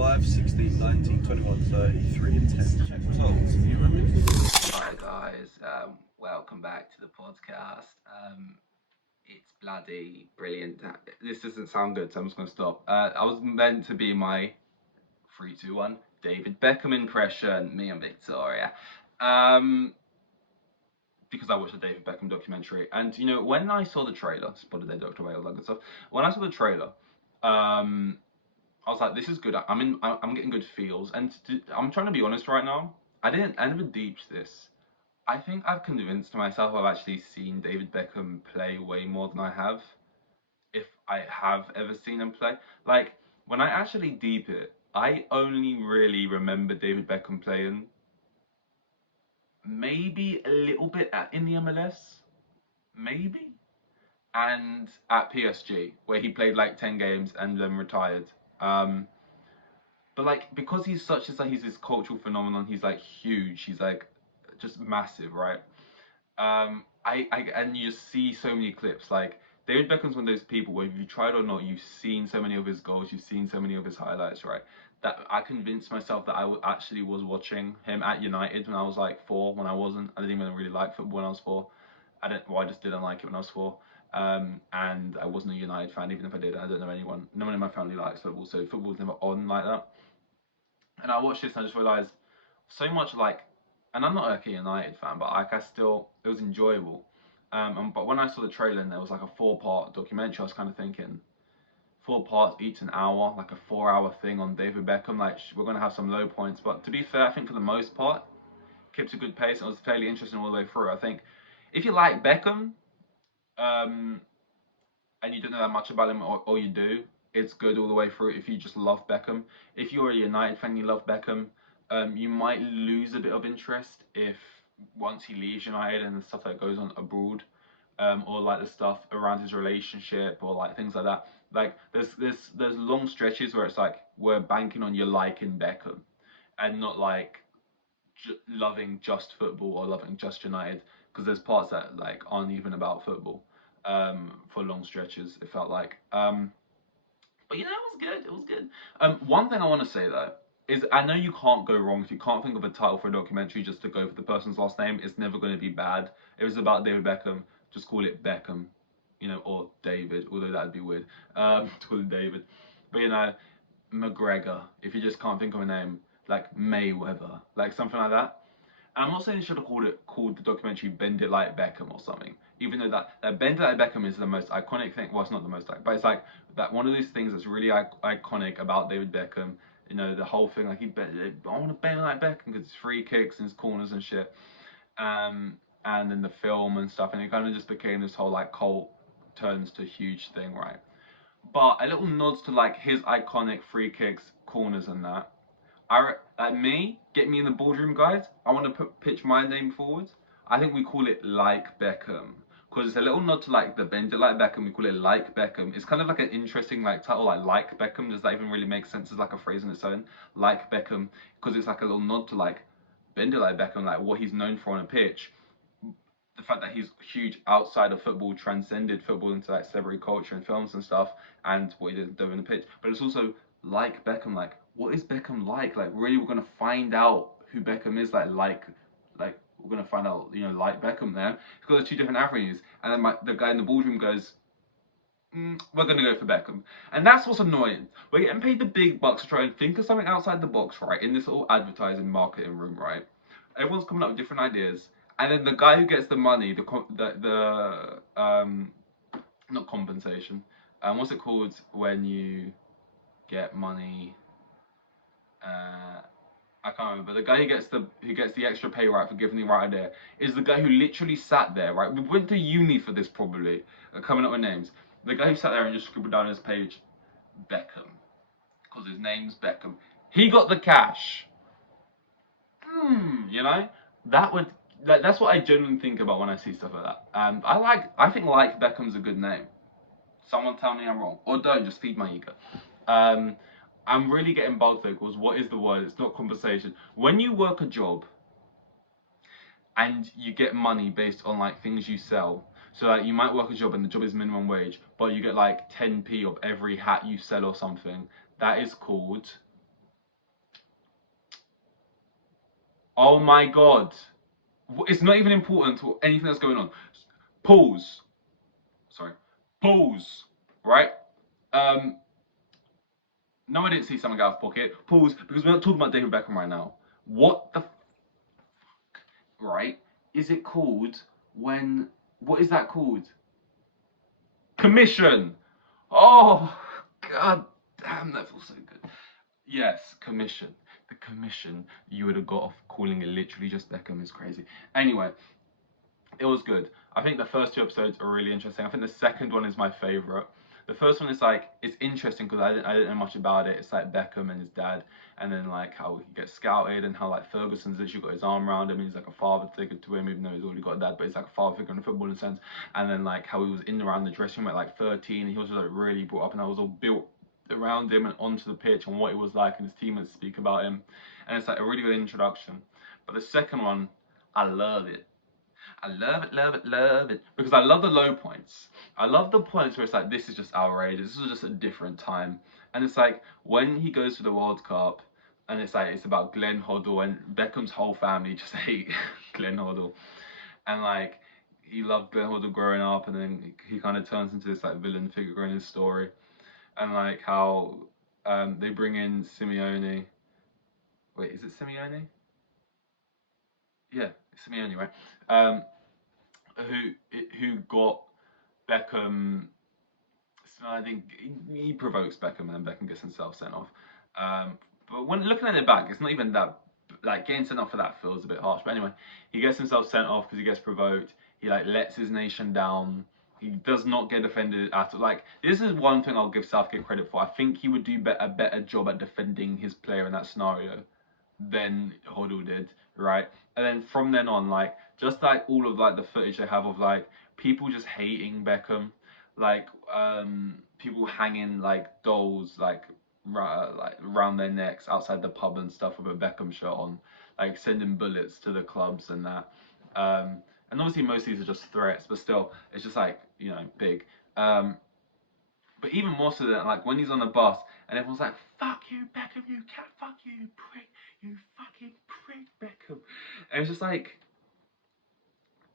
5, 16, 19, 21, 30, 3 and 10. Check results. You remember? Hi guys, welcome back to the podcast. It's bloody brilliant. This doesn't sound good, so I'm just gonna stop. I was meant to be my 3, 2, 1 David Beckham impression, me and Victoria, um, because I watched the David Beckham documentary, and when I saw the trailer, spotted their Doctor Whale, all that good stuff. When I saw the trailer, I was like, this is good. I'm getting good feels, and I'm trying to be honest right now. I never deeped this. I think I've convinced myself I've actually seen David Beckham play way more than I have, if I have ever seen him play. Like, when I actually deep it, I only really remember David Beckham playing maybe a little bit in the MLS, maybe, and at PSG, where he played like 10 games and then retired. Um, but like, because he's such as like, he's this cultural phenomenon, he's like huge, he's like just massive, right? I and you just see so many clips. Like David Beckham's one of those people where if you tried or not, you've seen so many of his goals, you've seen so many of his highlights, right? That I convinced myself that actually was watching him at United when I was like 4. When I wasn't, I didn't even really like football when I was 4. I just didn't like it when I was 4. And I wasn't a United fan, even if I did. I don't know anyone. No one in my family likes football, so football was never on like that. And I watched this and I just realized so much like, and I'm not like a United fan, but like I still, it was enjoyable. But when I saw the trailer and there was like a 4-part documentary, I was kind of thinking, 4 parts each an hour, like a 4-hour thing on David Beckham. Like we're gonna have some low points, but to be fair, I think for the most part, kept a good pace. It was fairly interesting all the way through. I think if you like Beckham, um, and you don't know that much about him, or you do, it's good all the way through. If you just love Beckham, if you're a United fan, you love Beckham, you might lose a bit of interest if once he leaves United and the stuff that goes on abroad, or like the stuff around his relationship or like things like that. Like there's long stretches where it's like we're banking on you liking Beckham and not like loving just football or loving just United, because there's parts that like aren't even about football, for long stretches it felt like. But it was good. It was good. One thing I want to say though is I know you can't go wrong if you can't think of a title for a documentary just to go for the person's last name. It's never going to be bad. It was about David Beckham. Just call it Beckham, or David. Although that'd be weird. To call it David. But McGregor. If you just can't think of a name, like Mayweather, like something like that. And I'm not saying you should have called the documentary "Bend It Like Beckham" or something, even though that "Bend It Like Beckham" is the most iconic thing. Well, it's not the most, but it's like that one of those things that's really iconic about David Beckham. The whole thing like I want to bend it like Beckham because it's free kicks and his corners and shit. And then the film and stuff, and it kind of just became this whole like cult turns to huge thing, right? But a little nods to like his iconic free kicks, corners, and that. Like me, get me in the boardroom, guys. I want to pitch my name forward. I think we call it like Beckham because it's a little nod to like the Bend It Like Beckham. We call it like Beckham. It's kind of like an interesting like title, like Beckham. Does that even really make sense as like a phrase in its own? Like Beckham, because it's like a little nod to like Bend It Like Beckham, like what he's known for on a pitch. The fact that he's huge outside of football, transcended football into like celebrity culture and films and stuff, and what he did do in the pitch. But it's also like Beckham, like what is Beckham like? Like really, we're gonna find out who Beckham is like we're gonna find out, like Beckham there. It's got the two different avenues, and then the guy in the boardroom goes, we're gonna go for Beckham, and that's what's annoying. We're getting paid the big bucks to try and think of something outside the box, right? In this little advertising marketing room, right? Everyone's coming up with different ideas, and then the guy who gets the money, the not compensation, what's it called when you get money? Uh, I can't remember. The guy who gets the extra pay, right, for giving the right idea is the guy who literally sat there, right? We went to uni for this probably, coming up with names. The guy who sat there and just scribbled down his page, Beckham, because his name's Beckham. He got the cash. You know, that would that's what I genuinely think about when I see stuff like that. I think like Beckham's a good name. Someone tell me I'm wrong, or don't, just feed my ego. Um, I'm really getting bugged though, because what is the word? It's not conversation. When you work a job and you get money based on like things you sell, so like you might work a job and the job is minimum wage, but you get like 10p of every hat you sell or something. That is called Oh my god. It's not even important to anything that's going on. Pause. Sorry. Pause. Right? Um, no, I didn't see something out of pocket. Pause, because we're not talking about David Beckham right now. What the right is it called when? What is that called? Commission. Oh, god damn, that feels so good. Yes, commission. The commission you would have got off calling it literally just Beckham is crazy. Anyway, it was good. I think the first two episodes are really interesting. I think the second one is my favorite. The first one is like it's interesting because I didn't know much about it. It's like Beckham and his dad, and then like how he gets scouted and how like Ferguson's literally got his arm around him. And he's like a father figure to him, even though he's already got a dad, but he's like a father figure in a footballing sense. And then like how he was in around the dressing room at like 13, and he was just like really brought up, and I was all built around him and onto the pitch and what it was like, and his teammates speak about him, and it's like a really good introduction. But the second one, I love it. I love it, love it, love it. Because I love the low points. I love the points where it's like, this is just outrageous. This is just a different time. And it's like, when he goes to the World Cup, and it's like, it's about Glenn Hoddle, and Beckham's whole family just hate Glenn Hoddle. And like, he loved Glenn Hoddle growing up, and then he kind of turns into this like villain figure in his story. And like how they bring in Simeone. Wait, is it Simeone? Yeah, Simeone, right? Um, who got Beckham. So I think he provokes Beckham and then Beckham gets himself sent off. But when looking at it back, it's not even that like getting sent off for that feels a bit harsh. But anyway, he gets himself sent off because he gets provoked. He like lets his nation down. He does not get defended at all. Like this is one thing I'll give Southgate credit for. I think he would do a better job at defending his player in that scenario than Hoddle did, right? And then from then on, like just like all of like the footage they have of like people just hating Beckham, like people hanging like dolls like around their necks outside the pub and stuff with a Beckham shirt on, like sending bullets to the clubs and that. And obviously most of these are just threats, but still, it's just like big. But even more so than like when he's on the bus and everyone's like, "Fuck you, Beckham, you cat, fuck you, you prick, you fucking prick, Beckham," and it's just like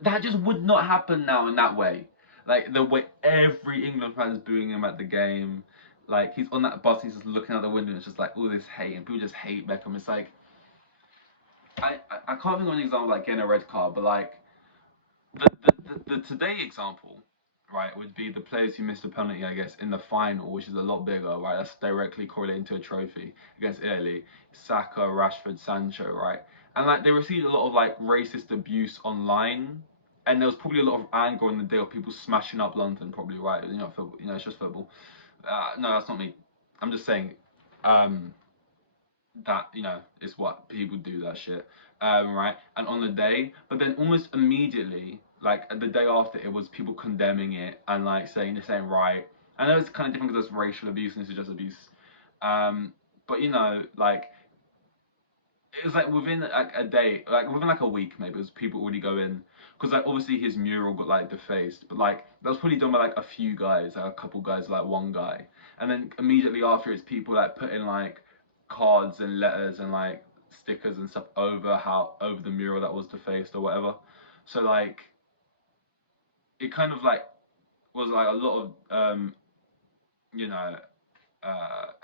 that just would not happen now in that way. Like the way every England fan is booing him at the game, like he's on that bus, he's just looking out the window, and it's just like all this hate, and people just hate Beckham. It's like I can't think of an example like getting a red card, but like the today example, right, would be the players who missed a penalty, I guess, in the final, which is a lot bigger, right? That's directly correlating to a trophy against Italy. Saka, Rashford, Sancho, right? And like they received a lot of like racist abuse online, and there was probably a lot of anger on the day of people smashing up London, probably, right? Football, it's just football. No, that's not me. I'm just saying. Um, that is what people do that shit, right? And on the day, but then almost immediately, like the day after, it was people condemning it and like saying this ain't right. I know it's kind of different because it's racial abuse and this is just abuse, but like it was like within like a day, like within like a week maybe, it was people already going because like obviously his mural got like defaced, but like that was probably done by like a few guys, like a couple guys, like one guy, and then immediately after it's people like putting like cards and letters and like stickers and stuff over the mural that was defaced or whatever. So like it kind of like was like a lot of you know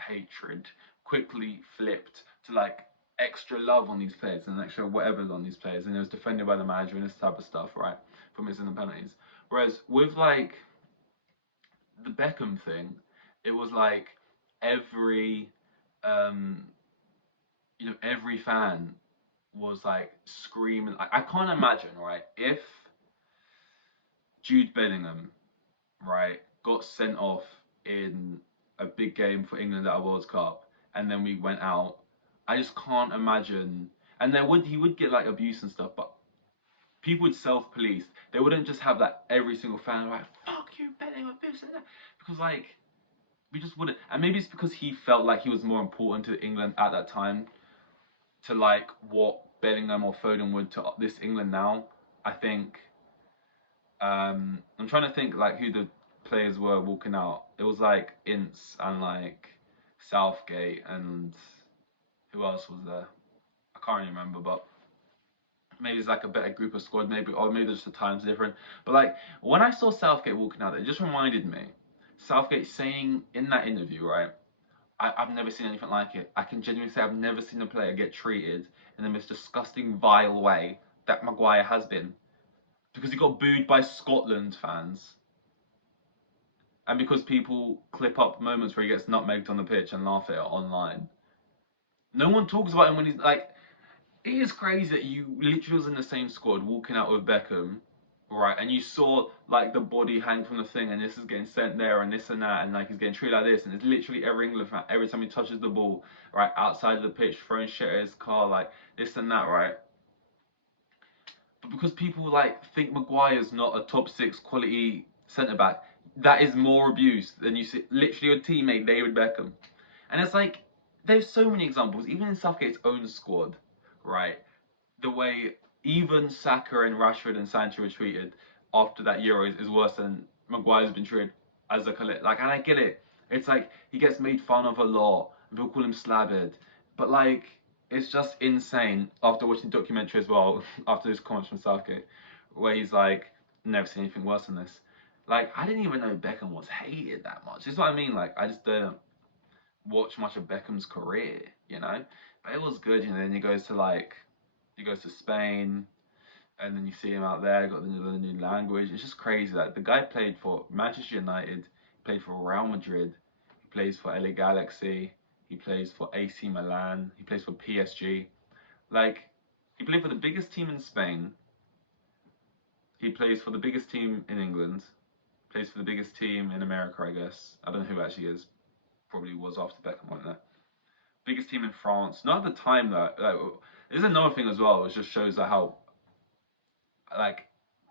hatred quickly flipped to like extra love on these players and extra whatever's on these players, and it was defended by the manager and this type of stuff, right, for missing the penalties. Whereas with like the Beckham thing, it was like every um every fan was like screaming. I can't imagine, right, if Jude Bellingham, right, got sent off in a big game for England at a World Cup, and then we went out. I just can't imagine. And he would get like abuse and stuff, but people would self-police. They wouldn't just have that every single fan like "fuck you, Bellingham," this and that, because like we just wouldn't. And maybe it's because he felt like he was more important to England at that time to like what Bellingham or Foden would to this England now. I think I'm trying to think like who the players were walking out. It was like Ince and like Southgate and who else was there? I can't really remember, but maybe it's like a better group of squad, maybe, or maybe just the times different. But like when I saw Southgate walking out there, it just reminded me, Southgate saying in that interview, right? I've never seen anything like it. I can genuinely say I've never seen a player get treated in the most disgusting, vile way that Maguire has been. Because he got booed by Scotland fans. And because people clip up moments where he gets nutmegged on the pitch and laugh at it online. No one talks about him when he's like, it is crazy that you literally was in the same squad walking out with Beckham, right? And you saw like the body hang from the thing, and this is getting sent there, and this and that, and like he's getting treated like this, and it's literally every England fan every time he touches the ball, right outside of the pitch, throwing shit at his car, like this and that, right? But because people like think Maguire's not a top six quality centre back, that is more abuse than you see. Literally, your teammate David Beckham, and it's like there's so many examples, even in Southgate's own squad, right? The way even Saka and Rashford and Sancho were treated after that Euro is worse than Maguire's been treated as a collective. Like, and I get it. It's like he gets made fun of a lot. And people call him slabhead, but like it's just insane. After watching the documentary as well, after his comments from Southgate, where he's like, never seen anything worse than this. Like, I didn't even know Beckham was hated that much. This is what I mean. Like, I just don't watch much of Beckham's career, you know. But it was good, you know. Then he goes to Spain, and then you see him out there, got the new language. It's just crazy. Like the guy played for Manchester United, played for Real Madrid, he plays for LA Galaxy, he plays for AC Milan, he plays for PSG. Like he played for the biggest team in Spain. He plays for the biggest team in England. Plays for the biggest team in America, I guess. I don't know who actually is. Probably was after Beckham, wasn't there? Biggest team in France. Not at the time though. There's another thing as well. It just shows that how like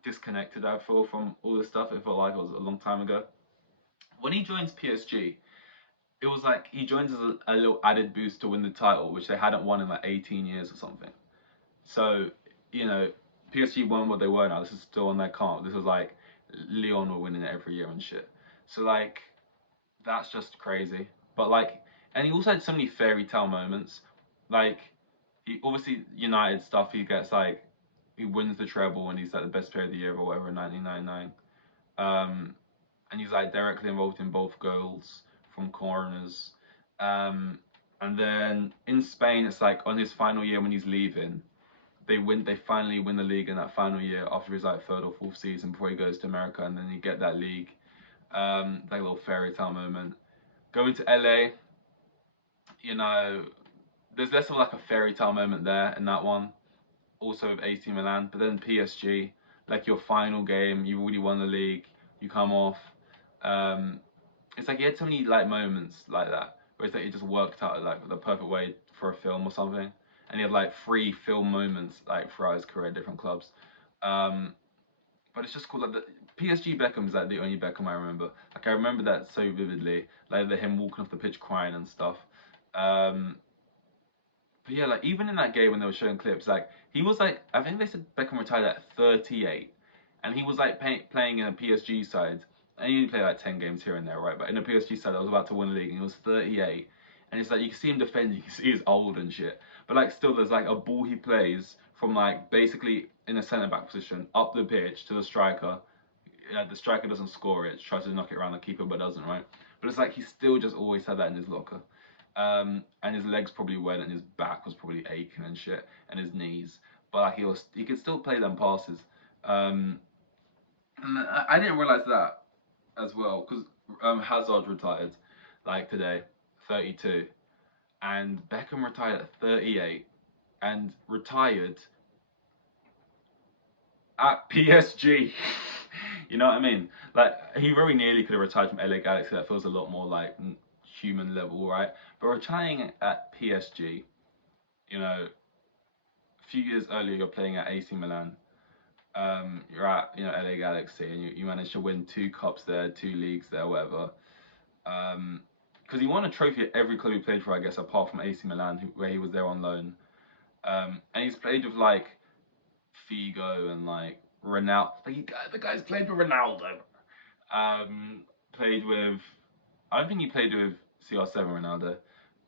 disconnected I feel from all this stuff. It felt like it was a long time ago. When he joins PSG, it was like he joins as a little added boost to win the title, which they hadn't won in like 18 years or something. So, you know, PSG won what they were now. This is still on their comp. This was like Leon were winning it every year and shit. So like that's just crazy. But like, and he also had so many fairy tale moments. Like he obviously United stuff. He gets like he wins the treble and he's like the best player of the year or whatever in 1999. And he's like directly involved in both goals from corners. Um, and then in Spain, it's like on his final year when he's leaving, they win. They finally win the league in that final year after his like third or fourth season before he goes to America, and then you get that league. That little fairy tale moment. Going to LA, you know, there's less of like a fairy tale moment there in that one. Also with AC Milan, but then PSG, like your final game, you already won the league, you come off. Um, it's like he had so many like moments like that where it's like it just worked out like the perfect way for a film or something. And he had like three film moments like throughout his career at different clubs. Um, but it's just cool. Like the PSG Beckham is like the only Beckham I remember. Like I remember that so vividly, like him walking off the pitch crying and stuff. Um, but yeah, like even in that game when they were showing clips, like he was like I think they said Beckham retired at 38, and he was like playing in a PSG side, and he only played like 10 games here and there, right? But in a PSG side, I was about to win the league, and he was 38, and it's like you can see him defending, he's old and shit, but like still there's like a ball he plays from like basically in a centre back position up the pitch to the striker. The striker doesn't score it, tries to knock it around the keeper, but doesn't, right? But it's like he still just always had that in his locker. And his legs probably went, and his back was probably aching and shit, and his knees. But like he could still play them passes. Um, and I didn't realize that as well because Hazard retired like today, 32, and Beckham retired at 38, and retired at PSG. You know what I mean? Like he very nearly could have retired from LA Galaxy. That feels a lot more like human level, right? But retiring at PSG, you know, a few years earlier you're playing at AC Milan. You're at LA Galaxy, and you managed to win two cups there, two leagues there, whatever. Because he won a trophy at every club he played for, I guess, apart from AC Milan, where he was there on loan. And he's played with like Figo and like Ronaldo. Like the guy's played with Ronaldo. Played with. I don't think he played with CR7 Ronaldo,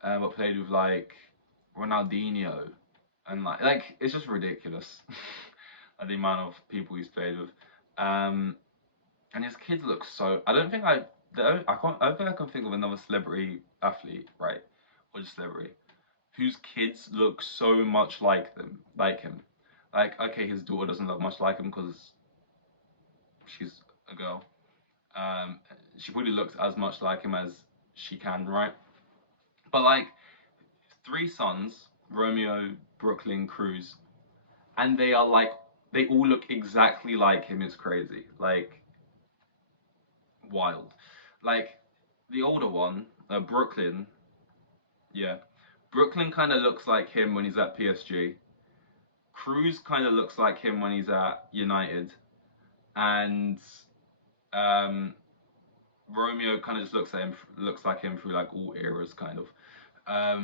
but played with like Ronaldinho. and like it's just ridiculous. Like the amount of people he's played with. Um, and his kids look so. I don't think I. I can't. I don't think I can think of another celebrity athlete, right, or just celebrity whose kids look so much like him. Like, okay, his daughter doesn't look much like him because she's a girl. Um, she probably looks as much like him as she can, right? But like three sons, Romeo, Brooklyn, Cruz, and they are like they all look exactly like him. It's crazy, like wild. Like the older one, Brooklyn, yeah, Brooklyn kind of looks like him when he's at PSG. Cruz kind of looks like him when he's at United, and um, Romeo kind of just looks like him through like all eras, kind of.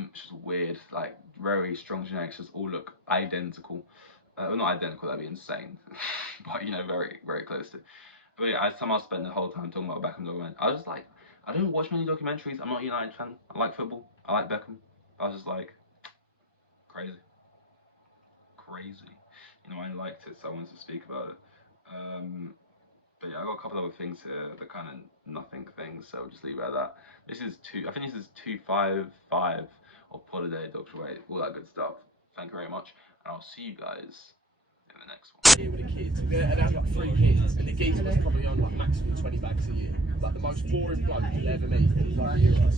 Which is weird. Like very strong genetics, just all look identical. Well, not identical, that'd be insane, but very very close to. But yeah, I somehow spent the whole time talking about Beckham documentary. I was just like, I don't watch many documentaries. I'm not a United fan. I like football. I like Beckham. I was just like, crazy, crazy. I liked it, so I wanted to speak about it. But yeah, I got a couple other things here, the kind of nothing things, so we'll just leave it at that. I think this is 255 of Holiday, Dr. Wade, all that good stuff. Thank you very much, and I'll see you guys in the next one. Year with the kids, and they had like 3 kids, and the geezer was probably on like maximum 20 bags a year. Like the most boring bloke you'll ever meet. He was like a hero.